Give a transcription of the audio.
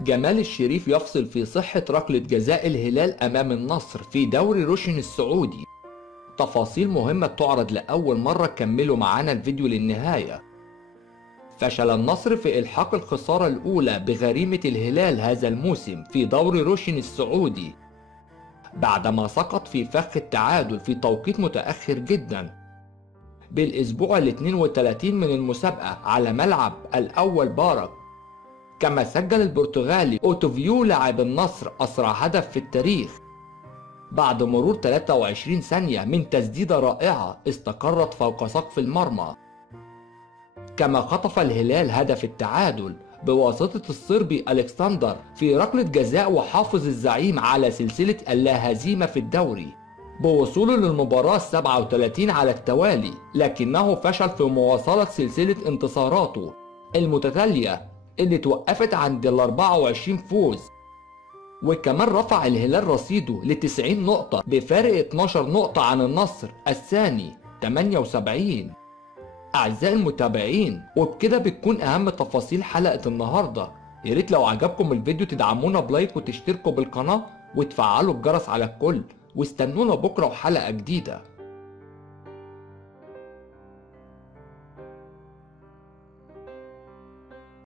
جمال الشريف يفصل في صحة ركلة جزاء الهلال أمام النصر في دوري روشن السعودي. تفاصيل مهمة تعرض لأول مرة، كملوا معانا الفيديو للنهاية. فشل النصر في إلحاق الخسارة الأولى بغريمة الهلال هذا الموسم في دوري روشن السعودي بعدما سقط في فخ التعادل في توقيت متأخر جدا بالأسبوع ال 32 من المسابقة على ملعب الأول بارك. كما سجل البرتغالي أوتوفيو لاعب النصر أسرع هدف في التاريخ بعد مرور 23 ثانية من تسديدة رائعة استقرت فوق سقف المرمى. كما خطف الهلال هدف التعادل بواسطة الصربي ألكسندر في ركلة جزاء، وحافظ الزعيم على سلسلة اللا هزيمة في الدوري بوصوله للمباراة 37 على التوالي، لكنه فشل في مواصلة سلسلة انتصاراته المتتالية اللي توقفت عند ال 24 فوز. وكمان رفع الهلال رصيده ل 90 نقطة بفارق 12 نقطة عن النصر الثاني 78. أعزائي المتابعين، وبكده بتكون أهم تفاصيل حلقة النهاردة. ياريت لو عجبكم الفيديو تدعمونا بلايك وتشتركوا بالقناة وتفعلوا الجرس على الكل، واستنونا بكرة وحلقة جديدة.